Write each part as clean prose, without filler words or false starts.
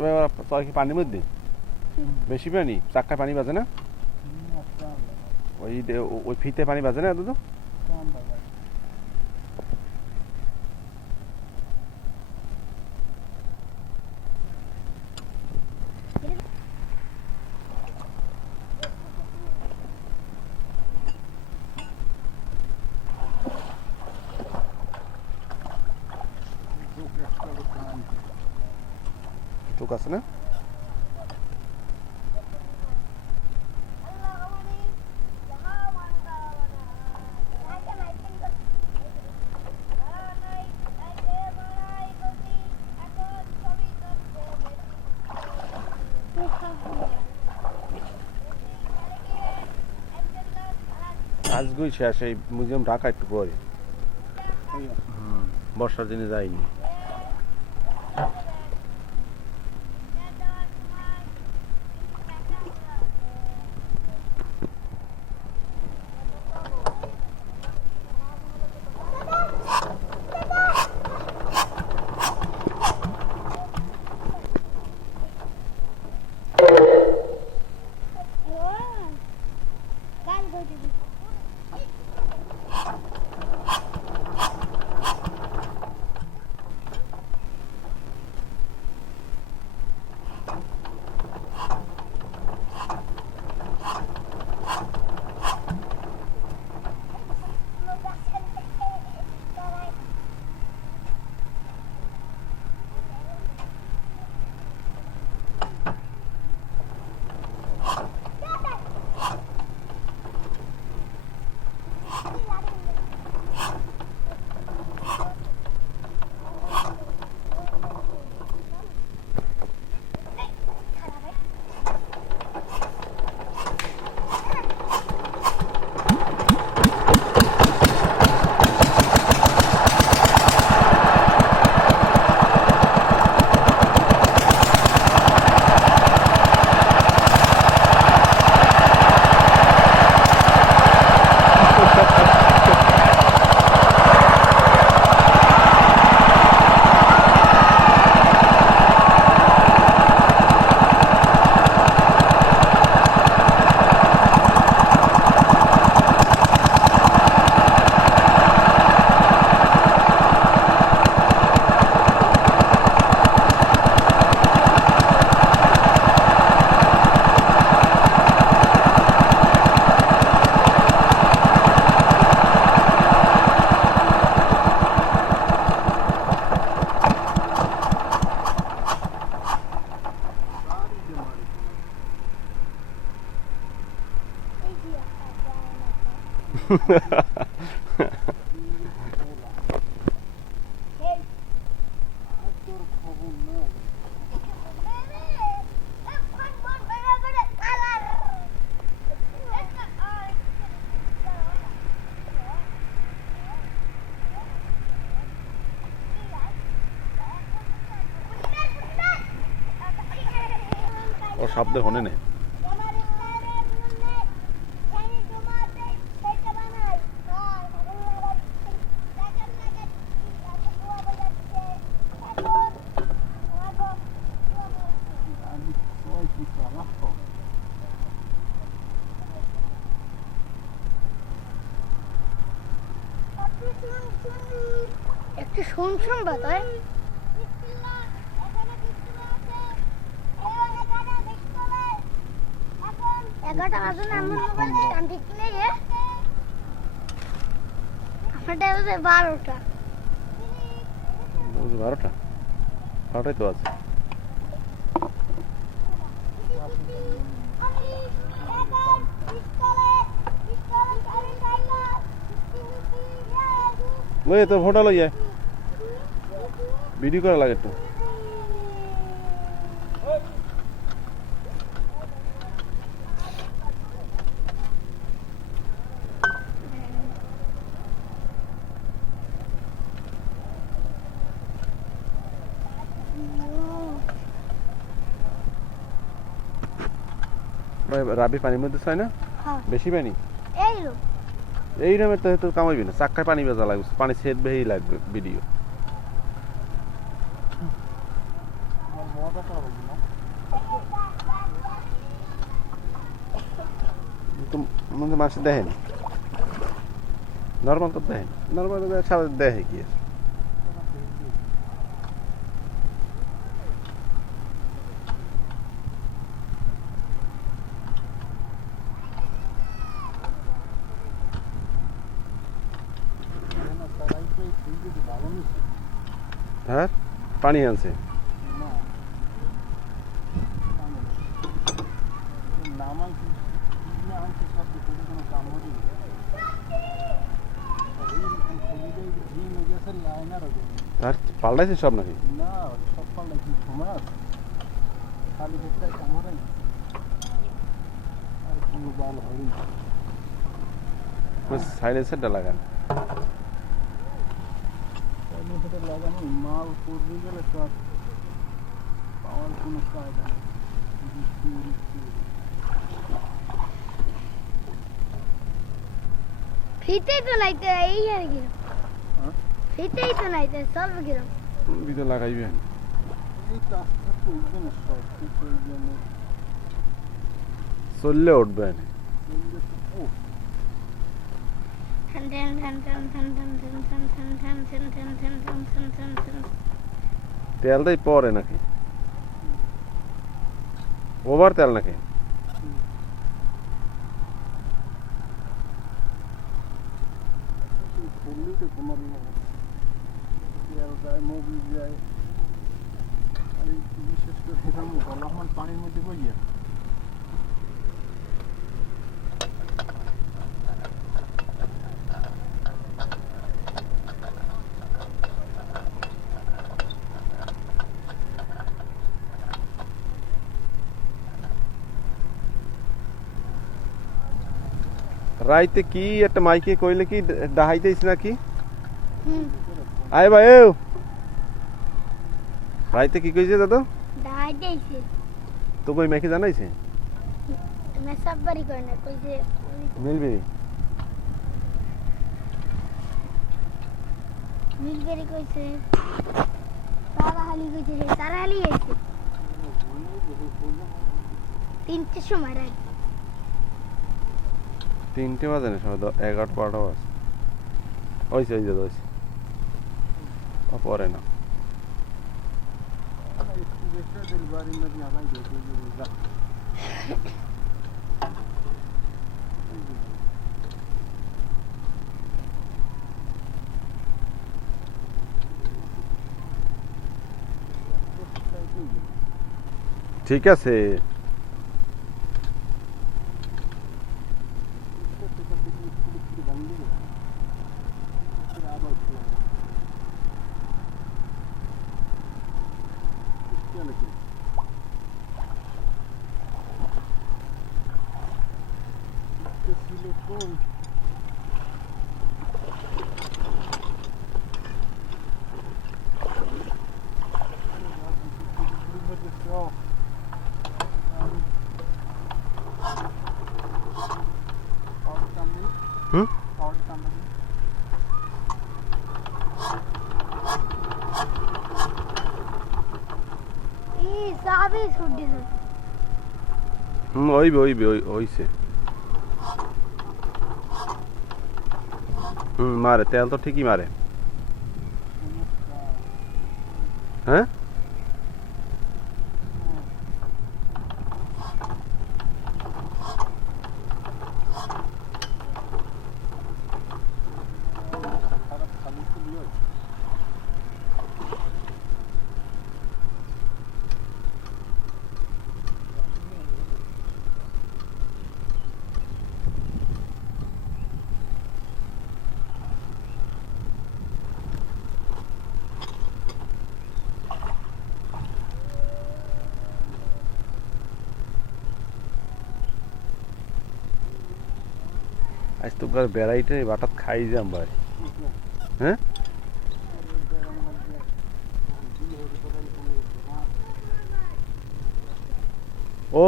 তোর কি পানির মধ্যে বেশি পানি চাক্কায় পানি বাজে না ওই ওই ফিতে পানি বাজে না দাদু চোখ আছে না আজকেই শেষ এই মিউজিয়াম ঢাকা একটু পরে বর্ষার দিনে যায়নি ও শব্দ হনে নেই একটু শুনছুন বাতায় এগারোটা বাজে না আমার মোবাইল টাইম ঠিক নেই আমারটা হচ্ছে 12টা 12টাই তো আছে লই তো ফটো লই যায় ভিডিও করা লাগে একটু রাবি পানির মধ্যে চাই না বেশি পানি এই রকমের তো কামাইবি না চাক্কায় পানি বেজা লাগবে পানি সেট বেই লাগবে ভিডিও মধ্যে মানুষ দেখেনি নর্মাল তো দেখেনি নর্মাল সারা দেখে কি আর হ্যাঁ পানি আনছে আর পাল্টাইছে সব নাকি সাইলেন্সারটা লাগান লাগানো মাল করবে গেলে তো আর পাওয়ার কোনো কায়দা নেই ফ্রিতেই তো নাইতে এই আর কি ফ্রিতেই তো নাইতে সব কিরম ভিতরে লাগাইবেন এই কাজটা করবে না সব ঠিক করবে না চললে উঠবেন ও ঠান ঠান ঠান ঠান ঠান ঠান ঠান ঠান ঠান ঠান ঠান ঠান ঠান ঠান ঠান ঠান ঠান তেলটাই পরে নাকি ওভার তেল নাকি করলেই তো তোমার তেল যায় মোবিল যায় আর এই বিশেষ করে গলামান পানির মধ্যে বইয়া রাইতে কি একটা মাইকে কইলে কি ডাহাইতেছ নাকি হুম আয় ভাই রাইতে কি কইছে দাদা দাই দেইছে তো কই মাইকে জানাইছে मैं सब बड़ी करना कोई से মিলবে मिलबेरी कोई से तारा हाली कोई से तारा हाली ऐसे 3 সময় রাত 3টে বাজে না সময় 11:12 বাজে ওইছে ওই দাদা ওইছে পরে না बारी में भी आना देखो ঠিক আছে হুম এই সাবে ছুটি দে ওইবে ওইছে মারে তেল তো ঠিকই মারে হ্যাঁ আজ তো বেড়াইতে বাটাত খাই যাম ভাই হ্যাঁ ও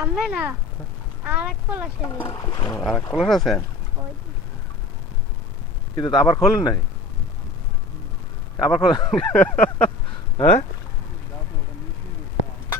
আমে না আরেক পলাশ আছে আর এক কলস আছে ওই কিন্তু আবার খোলেন নাই আবার খোলেন হ্যাঁ